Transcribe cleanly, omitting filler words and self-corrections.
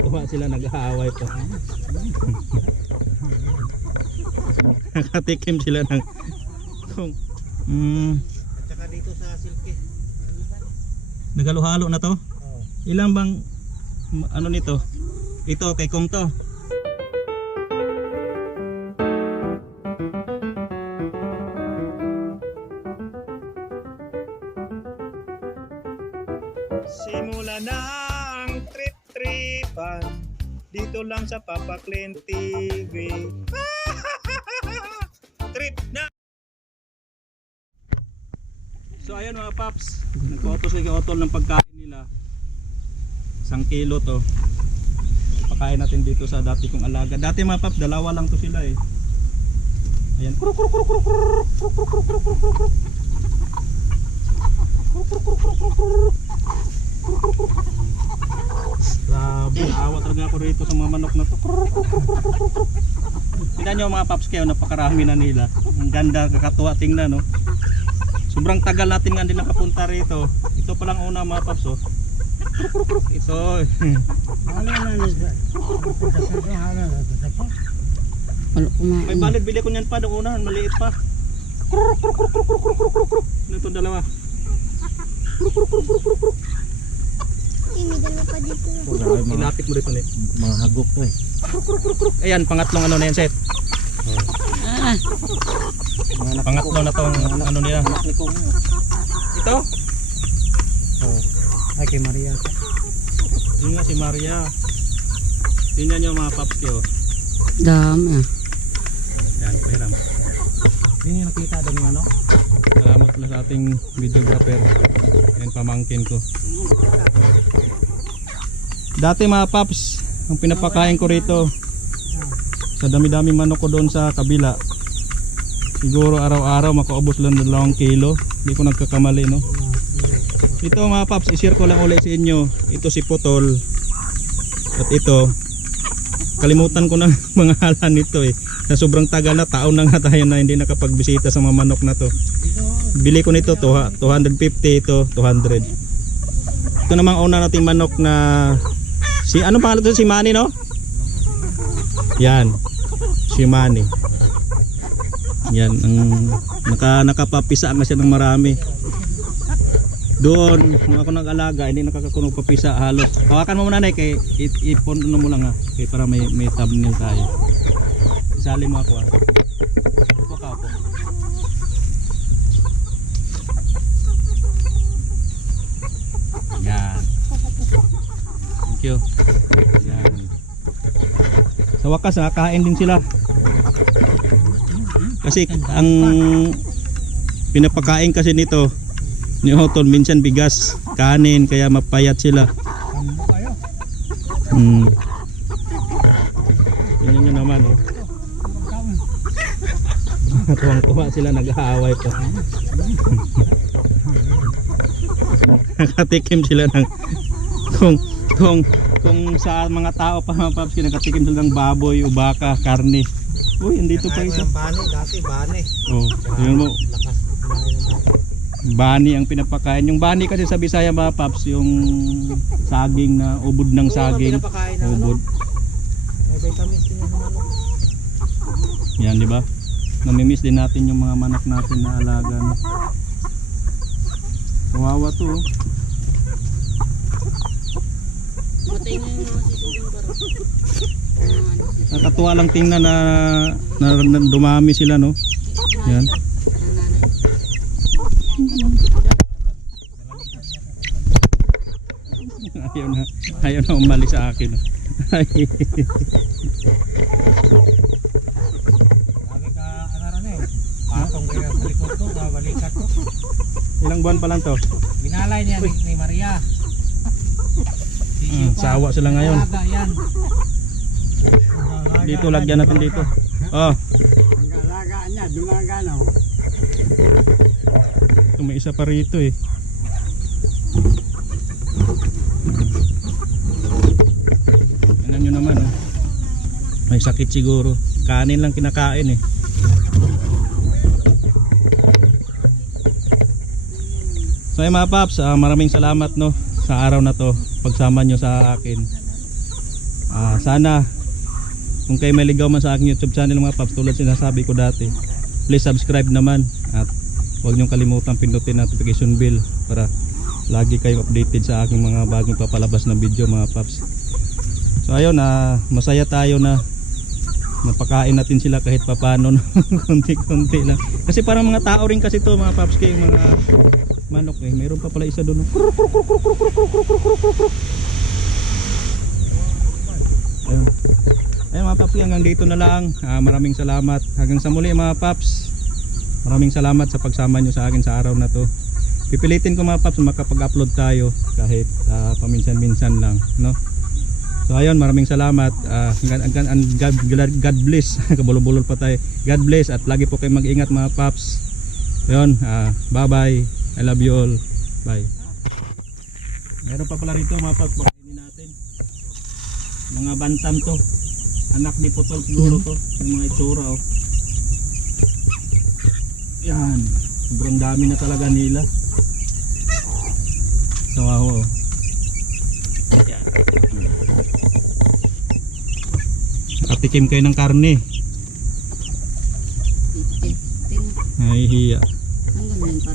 Tuwang-tuwa sila, nag-aaway pa. Nakatikim sila ng At saka dito sa silke. nagalo-halo na to. Oo. Ilang bang ano nito? Ito kay Kong to. Simula na ang trip-tripan dito lang sa Papa Clean TV. Trip na! So ayun mga paps, nagkautos kay Otol ng pagkain nila. 1 kilo to. Pakain natin dito sa dati kong alaga. Dati mga paps, 2 lang to sila eh. Ayan. Grabe, naawa talaga ako rito sa mga manok na to. Tingnan nyo mga paps kayo, napakarami na nila. Ang ganda, kakatuwa tingnan no. Sobrang tagal natin nga din nakapunta rito. Ito palang una mga paps oh. Ito. May balid, bili ko niyan pa nung unahan, maliit pa. Ano itong dalawa? May dalawa pa dito. Ilapit mo rito, Net. Mga hagok to eh. Ayan, pangatlong ano na yan, Seth. Pangatlo na tong ano nila. Ito? Ay kay Maria. Yun nga si Maria. Tingnan nyo mga paps ko. Dami. Yan, pahiram. Hindi nakita doon yung ano? Salamat pala sa ating videographer. Yan, pamangkin ko. Dati mga paps, ang pinapakain ko rito, sa dami-dami manok ko doon sa kabila, siguro araw-araw makaubos lang 2 kilo. Hindi ko nagkakamali no. Ito mga paps, i-share ko lang ulit sa inyo. Ito si Putol. At ito, kalimutan ko ng mga halan nito eh. Sa sobrang tagal na, taon na nga tayo na hindi nakapagbisita sa mga manok na to. Bili ko nito 250, ito 200. Ito namang una nating manok na si ano pangalan to, si Manny no? Yan. Si Manny. Yan ang nakapapisa na siya ng marami. Doon, nung ako nag-alaga, hindi nakakakunog papisa halos. Hawakan mo muna na kay ipon mo lang ha. Kay para may thumbnail tayo. Isali mo ako ha. Upo ka po. Yan. Thank you. Yan. Sa wakas nakakain din sila. Kasi ang pinapakain kasi nito ni Otol minsan bigas, kanin, kaya mapayat sila. Tingnan nyo naman oh. Tuwang-tuwa sila, nag-aaway pa. Nakatikim sila ng kung sa mga tao pa mga paps, nakatikim sila ng baboy o baka, karne. Uy, andito pa isa. Bani, dati bani. Oh, tingnan mo. Lakas. Bani ang pinapakain. Yung bani kasi sa Bisaya mga paps, yung saging na ubod ng saging. Pinapakain na Ubod. May vitamins din yung manok. Yan, di ba? Namimiss din natin yung mga manok natin na alaga. No? Kawawa to. Oh. Matay na yung mga sisugong baro. Nakatuwa lang tingnan na dumami sila, no? Yan. Ayaw na umalis sa akin. Sabi ka, anaran eh. Patong kaya sa likod ko, balikat ko. Ilang buwan pa lang to? Binalay niya ni Maria. Sawa sila ngayon. Alaga yan. Dito, lagyan natin dito. Oh. Ang alaga niya, dumaganaw. Ito, may isa pa rito eh. Tingnan nyo naman oh. May sakit siguro. Kanin lang kinakain eh. So ay mga paps, maraming salamat no sa araw na to, pagsama nyo sa akin. Sana kung kayo may ligaw man sa aking YouTube channel mga paps, tulad sinasabi ko dati, please subscribe naman at huwag niyong kalimutan pindutin notification bell para lagi kayo updated sa aking mga bagong papalabas na video mga paps. So ayun, masaya tayo na napakain natin sila kahit papano konti-konti lang. Kasi parang mga tao rin kasi to mga paps, kay mga manok eh. Mayroon pa pala isa doon. Ayun. Ayun mga paps, hanggang dito na lang. Maraming salamat. Hanggang sa muli mga paps. Maraming salamat sa pagsama nyo sa akin sa araw na to. Pipilitin ko mga paps makapag-upload tayo kahit paminsan-minsan lang, no? So ayun, maraming salamat. God bless. Kabulol-bulol pa tayo. God bless at lagi po kayo mag-ingat mga paps. Ayun, bye-bye. I love you all. Bye. Meron pa pala rito mga paps, pakainin natin. Mga bantam to. Anak ni Putol siguro to. Yung mga itsura oh. Yan. Sobrang dami na talaga nila. So wow. Yan. Nakatikim kayo ng karne. Ay hiya. Hanggang yan pa.